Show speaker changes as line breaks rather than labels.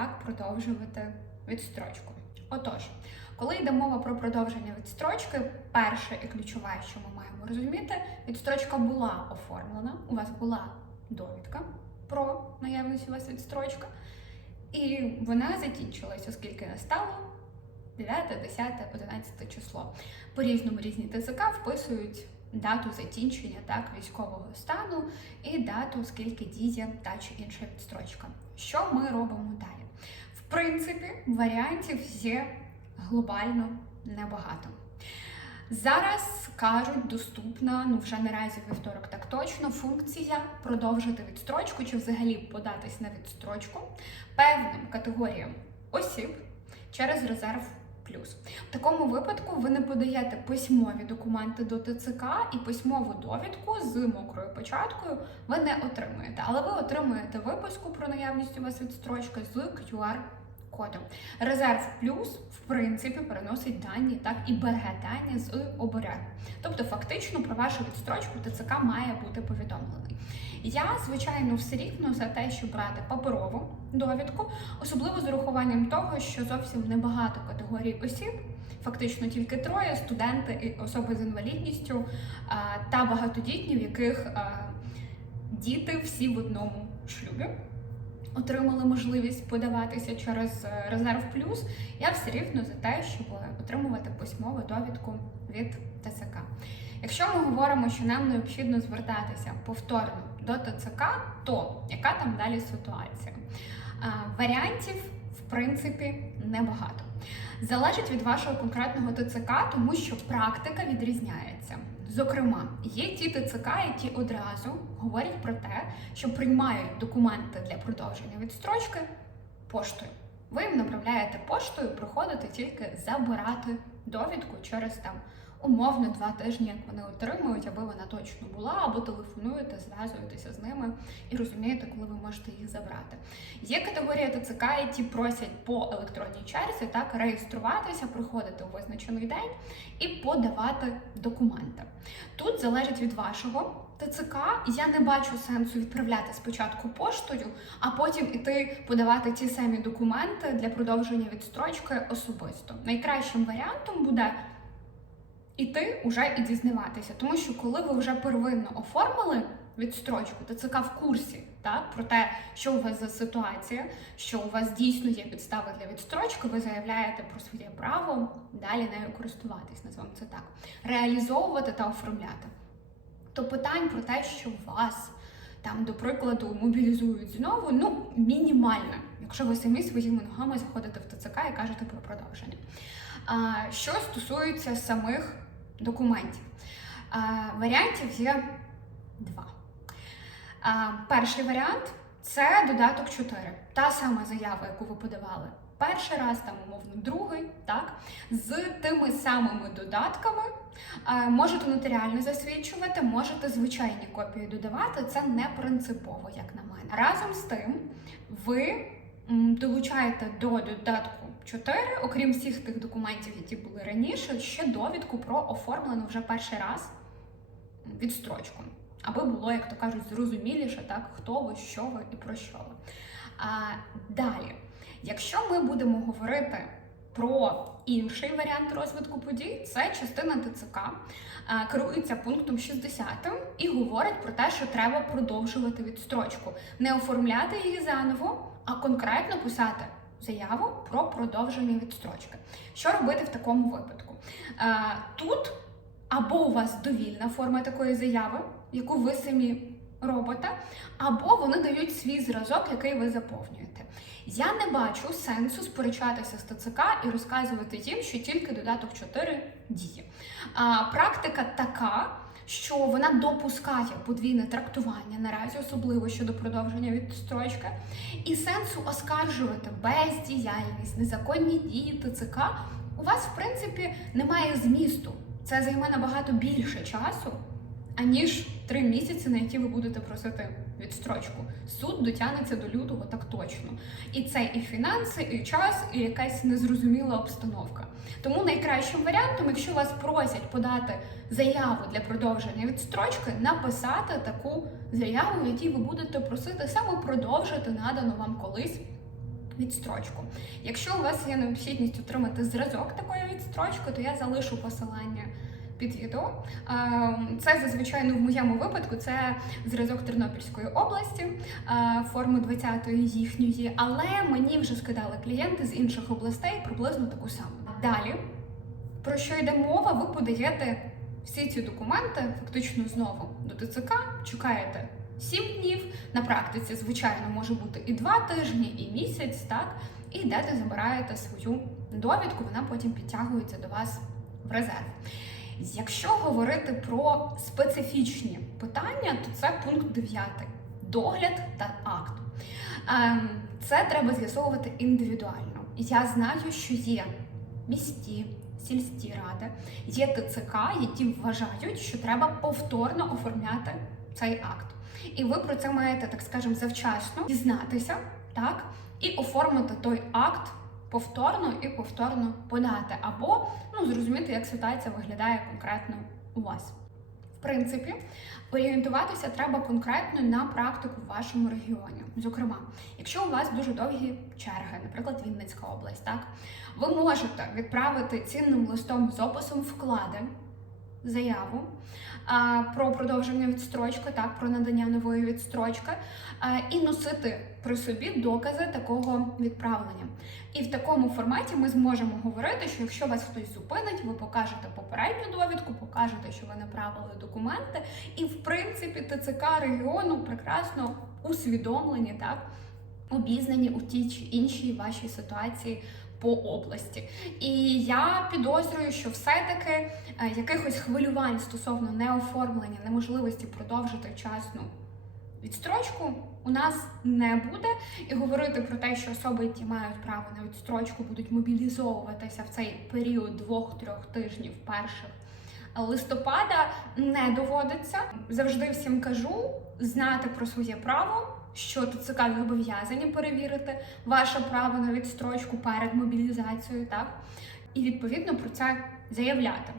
як продовжувати відстрочку. Отож, коли йде мова про продовження відстрочки, перше і ключове, що ми маємо розуміти, відстрочка була оформлена, у вас була довідка про наявність у вас відстрочка, і вона закінчилась, оскільки настало 9, 10, 11 число. По різному різні ТЦК вписують дату закінчення так, військового стану і дату, скільки діє та чи інша відстрочка. Що ми робимо далі? В принципі, варіантів є глобально небагато. Зараз кажуть, доступна, ну вже наразі вівторок так точно, функція продовжити відстрочку чи взагалі податись на відстрочку певним категоріям осіб через резерв плюс. В такому випадку ви не подаєте письмові документи до ТЦК і письмову довідку з мокрою початкою ви не отримуєте, але ви отримуєте виписку про наявність у вас відстрочки з QR кодом. Резерв плюс, в принципі, переносить дані, так і бере дані з оберегу. Тобто, фактично, про вашу відстрочку ТЦК має бути повідомлений. Я, звичайно, все рівно за те, щоб брати паперову довідку, особливо з урахуванням того, що зовсім небагато категорій осіб. Фактично тільки троє студенти і особи з інвалідністю та багатодітні, в яких діти всі в одному шлюбі отримали можливість подаватися через е, резерв плюс, я все рівно за те, щоб отримувати письмову довідку від ТЦК. Якщо ми говоримо, що нам необхідно звертатися повторно до ТЦК, то яка там далі ситуація? Варіантів, в принципі, небагато. Залежить від вашого конкретного ТЦК, тому що практика відрізняється. Зокрема, є ті ТЦК, які одразу говорять про те, що приймають документи для продовження відстрочки поштою. Ви їм направляєте поштою, приходите тільки забирати довідку через там умовно два тижні, як вони отримують, аби вона точно була, або телефонуєте, зв'язуєтеся з ними і розумієте, коли ви можете їх забрати. Є категорія ТЦК, які просять по електронній черзі так реєструватися, приходити у визначений день і подавати документи. Тут залежить від вашого ТЦК. Я не бачу сенсу відправляти спочатку поштою, а потім іти подавати ті самі документи для продовження відстрочки особисто. Найкращим варіантом буде іти уже і дізнаватися, тому що коли ви вже первинно оформили відстрочку, ТЦК в курсі так про те, що у вас за ситуація, що у вас дійсно є підстави для відстрочки, ви заявляєте про своє право далі нею користуватись, назвемо це так, реалізовувати та оформляти. То питань про те, що вас там, до прикладу, мобілізують знову, ну мінімальне, якщо ви самі своїми ногами заходите в ТЦК і кажете про продовження. А, Що стосується самих документів, варіантів є два. Перший варіант це додаток 4. Та сама заява, яку ви подавали перший раз, там, умовно, другий, так, з тими самими додатками. Можете нотаріально засвідчувати, можете звичайні копії додавати. Це не принципово, як на мене. Разом з тим, ви долучаєте до додатку 4, окрім всіх тих документів, які були раніше, ще довідку про оформлену вже перший раз відстрочку. Аби було, як то кажуть, зрозуміліше, так, хто ви, що ви і про що ви. А, далі, якщо ми будемо говорити про інший варіант розвитку подій, це частина ТЦК а, керується пунктом 60 і говорить про те, що треба продовжувати відстрочку, не оформляти її заново, а конкретно писати заяву про продовження відстрочки. Що робити в такому випадку? Тут або у вас довільна форма такої заяви, яку ви самі робите, або вони дають свій зразок, який ви заповнюєте. Я не бачу сенсу сперечатися з ТЦК і розказувати їм, що тільки додаток 4 діє. А, практика така. Що вона допускає подвійне трактування наразі, особливо щодо продовження відстрочки, і сенсу оскаржувати бездіяльність, незаконні дії ТЦК у вас, в принципі, немає змісту. Це займе набагато більше часу, аніж три місяці, на які ви будете просити відстрочку. Суд дотягнеться до лютого так точно. І це і фінанси, і час, і якась незрозуміла обстановка. Тому найкращим варіантом, якщо вас просять подати заяву для продовження відстрочки, написати таку заяву, в якій ви будете просити саме продовжити надану вам колись відстрочку. Якщо у вас є необхідність отримати зразок такої відстрочки, то я залишу посилання під відео. Ем, Це зазвичай ну, в моєму випадку це зразок Тернопільської області, е, форми 20-ї їхньої, але мені вже скидали клієнти з інших областей приблизно таку саму. Далі, про що йде мова, ви подаєте всі ці документи фактично знову до ТЦК, чекаєте 7 днів. На практиці, звичайно, може бути і 2 тижні, і місяць, так, і йдете, забираєте свою довідку, вона потім підтягується до вас в резерв. Якщо говорити про специфічні питання, то це пункт 9 догляд та акт. Ем, Це треба з'ясовувати індивідуально. Я знаю, що є міські, сільські ради, є ТЦК, які вважають, що треба повторно оформляти цей акт. І ви про це маєте, так скажемо, завчасно дізнатися, так, і оформити той акт повторно і повторно подати, або ну, зрозуміти, як ситуація виглядає конкретно у вас. В принципі, орієнтуватися треба конкретно на практику в вашому регіоні. Зокрема, якщо у вас дуже довгі черги, наприклад, Вінницька область, так ви можете відправити цінним листом з описом вклади заяву а, про продовження відстрочки, так, про надання нової відстрочки, а, і носити при собі докази такого відправлення. І в такому форматі ми зможемо говорити, що якщо вас хтось зупинить, ви покажете попередню довідку, покажете, що ви направили документи, і в принципі ТЦК регіону прекрасно усвідомлені, так обізнані у тій чи іншій вашій ситуації по області. І я підозрюю, що все-таки е, якихось хвилювань стосовно неоформлення, неможливості продовжити вчасну відстрочку у нас не буде. І говорити про те, що особи, які мають право на відстрочку, будуть мобілізовуватися в цей період двох-трьох тижнів перших листопада, не доводиться. Завжди всім кажу знати про своє право. Що ТЦК зобов'язані перевірити ваше право на відстрочку перед мобілізацією, так і відповідно про це заявляти.